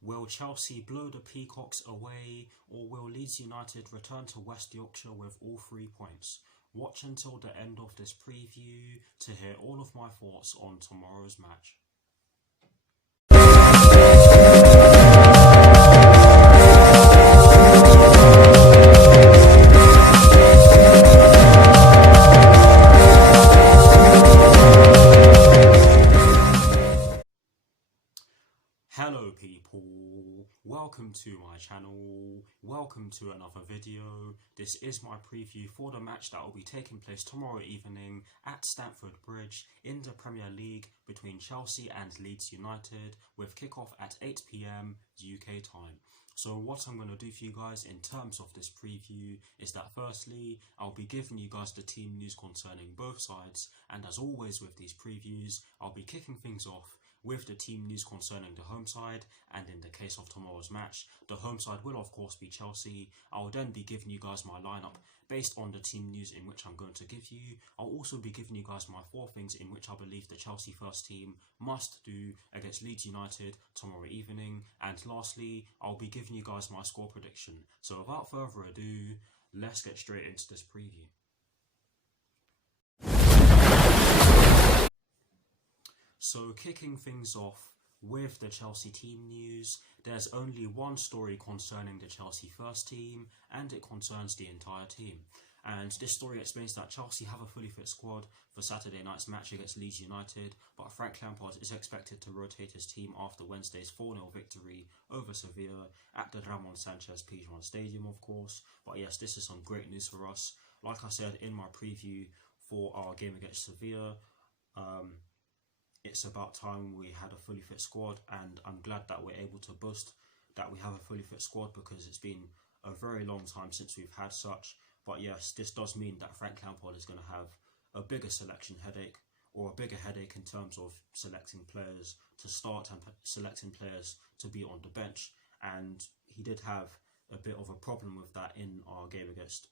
Will Chelsea blow the Peacocks away, or will Leeds United return to West Yorkshire with all 3 points? Watch until the end of this preview to hear all of my thoughts on tomorrow's match. Hello people, welcome to my channel, welcome to another video. This is my preview for the match that will be taking place tomorrow evening at Stamford Bridge in the Premier League between Chelsea and Leeds United, with kickoff at 8 PM UK time. So what I'm going to do for you guys in terms of this preview is that firstly, I'll be giving you guys the team news concerning both sides, and as always with these previews, I'll be kicking things off with the team news concerning the home side, and in the case of tomorrow's match, the home side will of course be Chelsea. I'll then be giving you guys my lineup based on the team news in which I'm going to give you. I'll also be giving you guys my 4 things in which I believe the Chelsea first team must do against Leeds United tomorrow evening, and lastly, I'll be giving you guys my score prediction. So without further ado, let's get straight into this preview. So kicking things off with the Chelsea team news, there's only one story concerning the Chelsea first team, and it concerns the entire team. And this story explains that Chelsea have a fully fit squad for Saturday night's match against Leeds United, but Frank Lampard is expected to rotate his team after Wednesday's 4-0 victory over Sevilla at the Ramon Sanchez Pizjuan Stadium, of course. But yes, this is some great news for us. Like I said in my preview for our game against Sevilla, it's about time we had a fully fit squad, and I'm glad that we're able to boast that we have a fully fit squad, because it's been a very long time since we've had such. But yes, this does mean that Frank Lampard is going to have a bigger selection headache, or a bigger headache in terms of selecting players to start and selecting players to be on the bench, and he did have a bit of a problem with that in our game against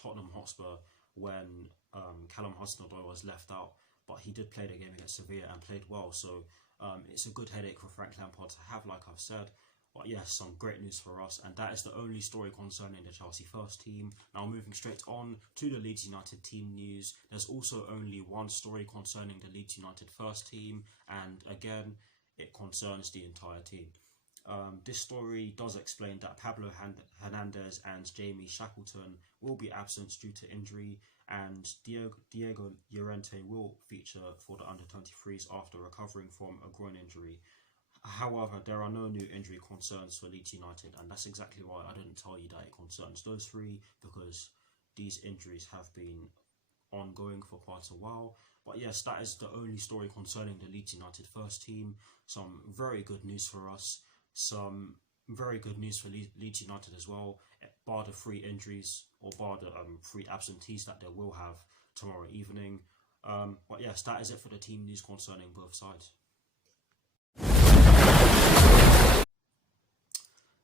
Tottenham Hotspur when Callum Hudson-Odoi was left out. But he did play the game against Sevilla and played well, so it's a good headache for Frank Lampard to have, like I've said. But yes, some great news for us, and that is the only story concerning the Chelsea first team. Now moving straight on to the Leeds United team news, there's also only one story concerning the Leeds United first team, and again, it concerns the entire team. This story does explain that Pablo Hernandez and Jamie Shackleton will be absent due to injury, and Diego Llorente will feature for the under-23s after recovering from a groin injury. However, there are no new injury concerns for Leeds United, and that's exactly why I didn't tell you that it concerns those 3, because these injuries have been ongoing for quite a while. But yes, that is the only story concerning the Leeds United first team. Some very good news for us. Some very good news for Leeds United as well, bar the 3 injuries, or bar the 3 absentees that they will have tomorrow evening. But yes, that is it for the team news concerning both sides.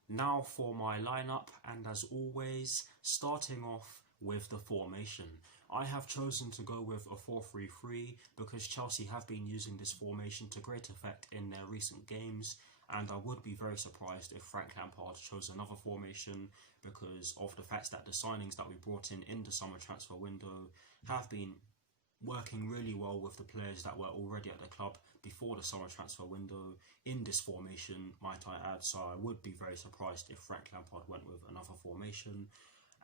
Now for my lineup, and as always, starting off with the formation. I have chosen to go with a 4-3-3 because Chelsea have been using this formation to great effect in their recent games, and I would be very surprised if Frank Lampard chose another formation, because of the fact that the signings that we brought in the summer transfer window have been working really well with the players that were already at the club before the summer transfer window in this formation, might I add. So I would be very surprised if Frank Lampard went with another formation,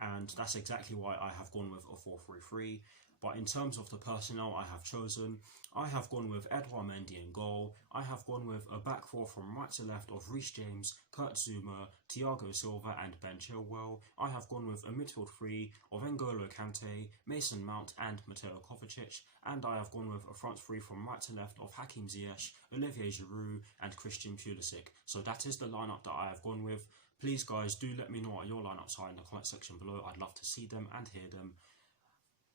and that's exactly why I have gone with a 4-3-3. But in terms of the personnel I have chosen, I have gone with Edouard Mendy in goal. I have gone with a back 4 from right to left of Reece James, Kurt Zouma, Thiago Silva and Ben Chilwell. I have gone with a midfield 3 of N'Golo Kante, Mason Mount and Mateo Kovacic. And I have gone with a front 3 from right to left of Hakim Ziyech, Olivier Giroud and Christian Pulisic. So that is the lineup that I have gone with. Please guys, do let me know what your lineups are in the comment section below. I'd love to see them and hear them.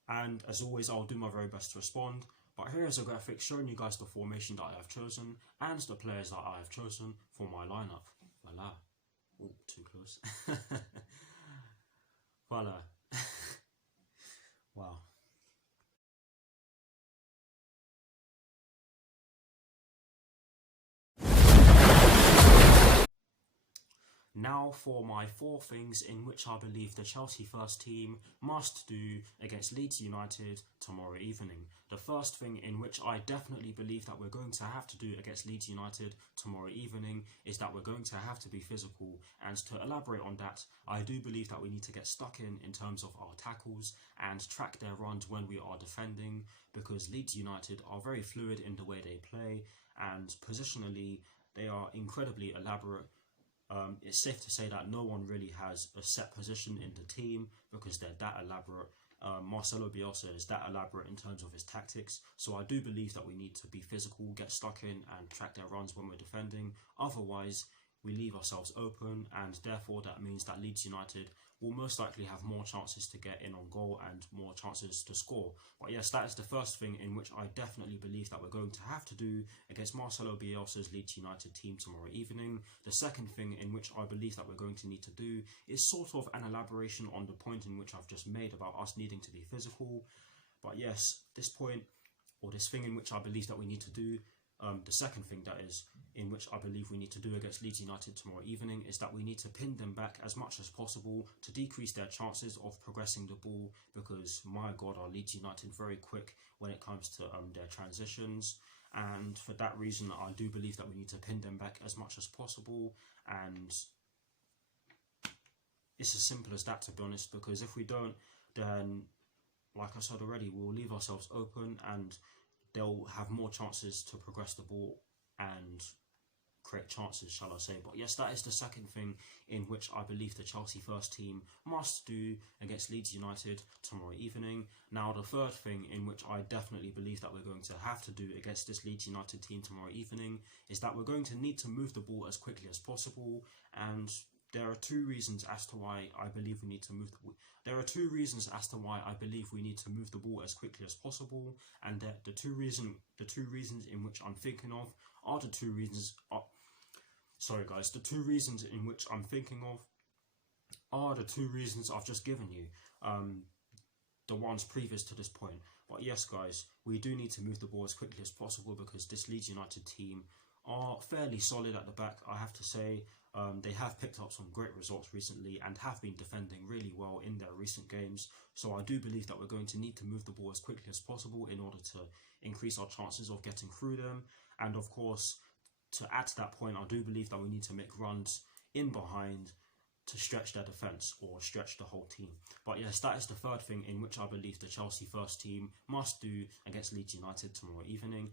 And as always, I'll do my very best to respond. But here is a graphic showing you guys the formation that I have chosen and the players that I have chosen for my lineup. Voila. Oh, too close. Voila. Wow. Now for my 4 things in which I believe the Chelsea first team must do against Leeds United tomorrow evening. The first thing in which I definitely believe that we're going to have to do against Leeds United tomorrow evening is that we're going to have to be physical, and to elaborate on that, I do believe that we need to get stuck in terms of our tackles and track their runs when we are defending, because Leeds United are very fluid in the way they play, and positionally they are incredibly elaborate. It's safe to say that no one really has a set position in the team because they're that elaborate. Marcelo Bielsa is that elaborate in terms of his tactics, so I do believe that we need to be physical, get stuck in and track their runs when we're defending. Otherwise, we leave ourselves open, and therefore that means that Leeds United will most likely have more chances to get in on goal and more chances to score. But yes, that is the first thing in which I definitely believe that we're going to have to do against Marcelo Bielsa's Leeds United team tomorrow evening. The second thing in which I believe that we're going to need to do is sort of an elaboration on the point in which I've just made about us needing to be physical. But yes, this point, or this thing in which I believe that we need to do, the second thing that is, in which I believe we need to do against Leeds United tomorrow evening, is that we need to pin them back as much as possible to decrease their chances of progressing the ball, because my God, are Leeds United very quick when it comes to their transitions, and for that reason I do believe that we need to pin them back as much as possible, and it's as simple as that, to be honest, because if we don't, then like I said already, we'll leave ourselves open and they'll have more chances to progress the ball and create chances, shall I say. But yes, that is the second thing in which I believe the Chelsea first team must do against Leeds United tomorrow evening. Now, the third thing in which I definitely believe that we're going to have to do against this Leeds United team tomorrow evening is that we're going to need to move the ball as quickly as possible, and there are 2 reasons as to why I believe we need to move the ball as quickly as possible, and the two reasons in which I'm thinking of are the 2 reasons. Sorry guys, the 2 reasons in which I'm thinking of are the 2 reasons I've just given you, the ones previous to this point. But yes guys, we do need to move the ball as quickly as possible because this Leeds United team are fairly solid at the back, I have to say. They have picked up some great results recently and have been defending really well in their recent games, so I do believe that we're going to need to move the ball as quickly as possible in order to increase our chances of getting through them. And of course, to add to that point, I do believe that we need to make runs in behind to stretch their defence or stretch the whole team. But yes, that is the third thing in which I believe the Chelsea first team must do against Leeds United tomorrow evening.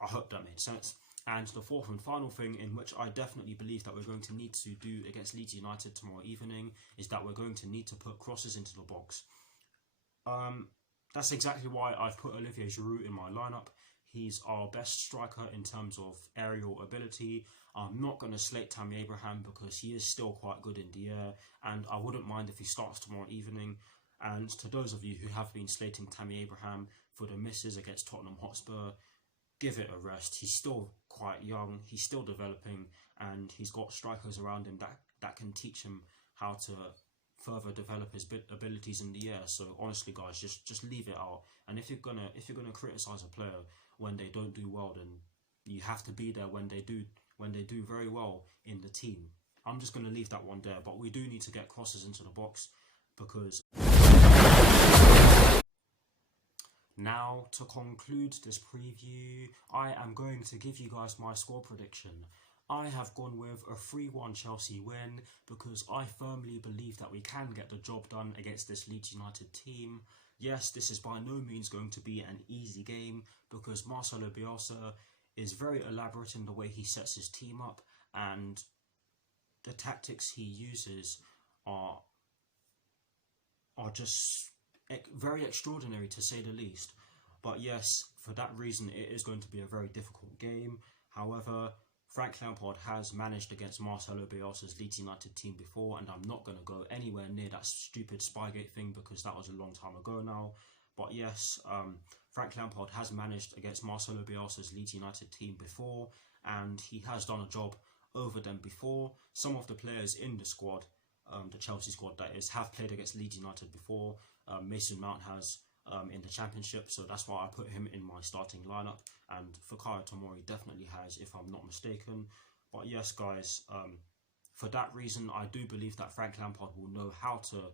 I hope that made sense. And the fourth and final thing in which I definitely believe that we're going to need to do against Leeds United tomorrow evening is that we're going to need to put crosses into the box. That's exactly why I've put Olivier Giroud in my lineup. He's our best striker in terms of aerial ability. I'm not going to slate Tammy Abraham because he is still quite good in the air, and I wouldn't mind if he starts tomorrow evening. And to those of you who have been slating Tammy Abraham for the misses against Tottenham Hotspur, give it a rest. He's still quite young, he's still developing, and he's got strikers around him that can teach him how to further develop his abilities in the air. So honestly guys, just leave it out. And if you're gonna criticize a player when they don't do well, then you have to be there when they do very well in the team. I'm just gonna leave that one there, but we do need to get crosses into the box, because now, to conclude this preview, I am going to give you guys my score prediction. I have gone with a 3-1 Chelsea win because I firmly believe that we can get the job done against this Leeds United team. Yes, this is by no means going to be an easy game because Marcelo Bielsa is very elaborate in the way he sets his team up, and the tactics he uses are just very extraordinary, to say the least. But yes, for that reason it is going to be a very difficult game. However, Frank Lampard has managed against Marcelo Bielsa's Leeds United team before, and I'm not going to go anywhere near that stupid Spygate thing because that was a long time ago now. But yes, Frank Lampard has managed against Marcelo Bielsa's Leeds United team before, and he has done a job over them before. Some of the players in the squad, the Chelsea squad that is, have played against Leeds United before. Mason Mount has in the Championship, so that's why I put him in my starting lineup, and Fikayo Tomori definitely has, if I'm not mistaken. But yes guys, For that reason, I do believe that Frank Lampard will know how to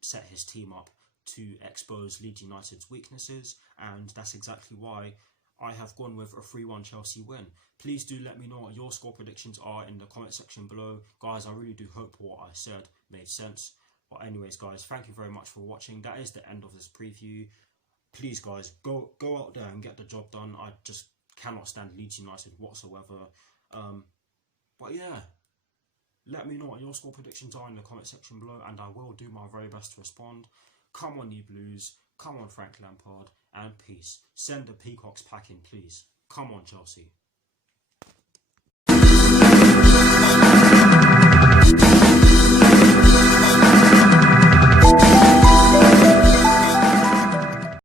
set his team up to expose Leeds United's weaknesses, and that's exactly why I have gone with a 3-1 Chelsea win. Please do let me know what your score predictions are in the comment section below. Guys, I really do hope what I said made sense. But anyways, guys, thank you very much for watching. That is the end of this preview. Please, guys, go out there and get the job done. I just cannot stand Leeds United whatsoever. But yeah, let me know what your score predictions are in the comment section below, and I will do my very best to respond. Come on, you Blues. Come on, Frank Lampard. And peace. Send the Peacocks packing, please. Come on, Chelsea.